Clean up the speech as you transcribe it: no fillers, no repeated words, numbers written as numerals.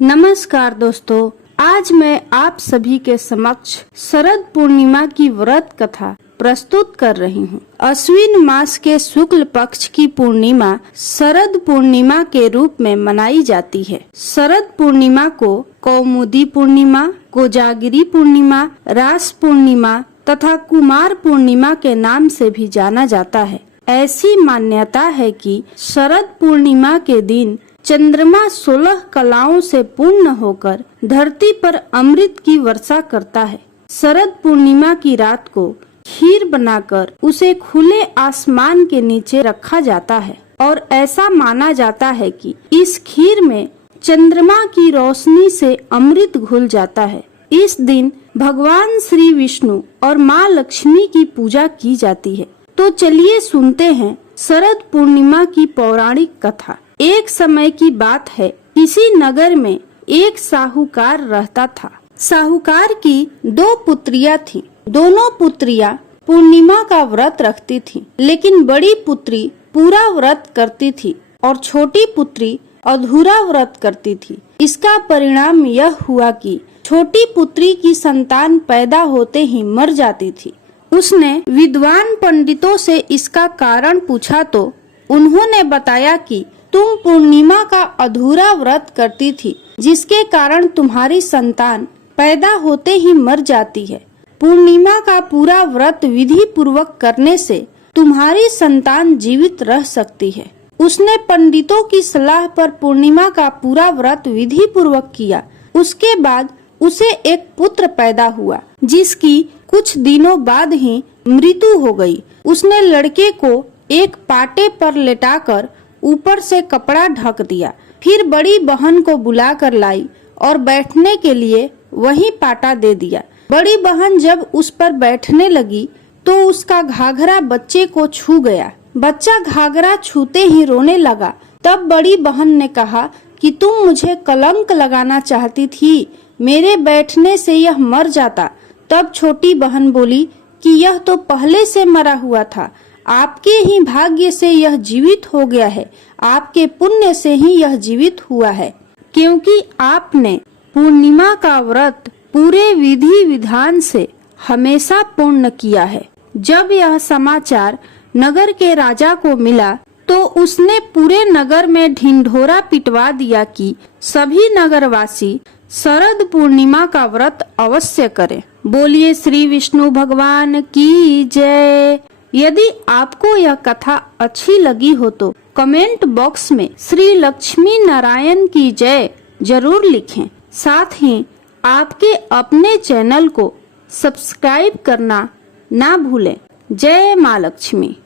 नमस्कार दोस्तों, आज मैं आप सभी के समक्ष शरद पूर्णिमा की व्रत कथा प्रस्तुत कर रही हूँ। अश्विन मास के शुक्ल पक्ष की पूर्णिमा शरद पूर्णिमा के रूप में मनाई जाती है। शरद पूर्णिमा को कौमुदी पूर्णिमा, कोजागिरी पूर्णिमा, रास पूर्णिमा तथा कुमार पूर्णिमा के नाम से भी जाना जाता है। ऐसी मान्यता है कि शरद पूर्णिमा के दिन चंद्रमा 16 कलाओं से पूर्ण होकर धरती पर अमृत की वर्षा करता है। शरद पूर्णिमा की रात को खीर बनाकर उसे खुले आसमान के नीचे रखा जाता है और ऐसा माना जाता है कि इस खीर में चंद्रमा की रोशनी से अमृत घुल जाता है। इस दिन भगवान श्री विष्णु और माँ लक्ष्मी की पूजा की जाती है। तो चलिए सुनते हैं शरद पूर्णिमा की पौराणिक कथा। एक समय की बात है, किसी नगर में एक साहूकार रहता था। साहूकार की 2 पुत्रियां थीं। दोनों पुत्रियां पूर्णिमा का व्रत रखती थीं, लेकिन बड़ी पुत्री पूरा व्रत करती थी और छोटी पुत्री अधूरा व्रत करती थी। इसका परिणाम यह हुआ कि छोटी पुत्री की संतान पैदा होते ही मर जाती थी। उसने विद्वान पंडितों से इसका कारण पूछा तो उन्होंने बताया कि तुम पूर्णिमा का अधूरा व्रत करती थी, जिसके कारण तुम्हारी संतान पैदा होते ही मर जाती है। पूर्णिमा का पूरा व्रत विधि पूर्वक करने से तुम्हारी संतान जीवित रह सकती है। उसने पंडितों की सलाह पर पूर्णिमा का पूरा व्रत विधि पूर्वक किया। उसके बाद उसे एक पुत्र पैदा हुआ, जिसकी कुछ दिनों बाद ही मृत्यु हो गई। उसने लड़के को एक पाटे पर लेटाकर ऊपर से कपड़ा ढक दिया। फिर बड़ी बहन को बुलाकर लाई और बैठने के लिए वही पाटा दे दिया। बड़ी बहन जब उस पर बैठने लगी तो उसका घाघरा बच्चे को छू गया। बच्चा घाघरा छूते ही रोने लगा। तब बड़ी बहन ने कहा कि तुम मुझे कलंक लगाना चाहती थी, मेरे बैठने से यह मर जाता। तब छोटी बहन बोली कि यह तो पहले से मरा हुआ था, आपके ही भाग्य से यह जीवित हो गया है, आपके पुण्य से ही यह जीवित हुआ है, क्योंकि आपने पूर्णिमा का व्रत पूरे विधि विधान से हमेशा पूर्ण किया है। जब यह समाचार नगर के राजा को मिला तो उसने पूरे नगर में ढिंढोरा पिटवा दिया कि सभी नगरवासी शरद पूर्णिमा का व्रत अवश्य करें। बोलिए श्री विष्णु भगवान की जय। यदि आपको यह कथा अच्छी लगी हो तो कमेंट बॉक्स में श्री लक्ष्मी नारायण की जय जरूर लिखें। साथ ही आपके अपने चैनल को सब्सक्राइब करना ना भूलें। जय माँ लक्ष्मी।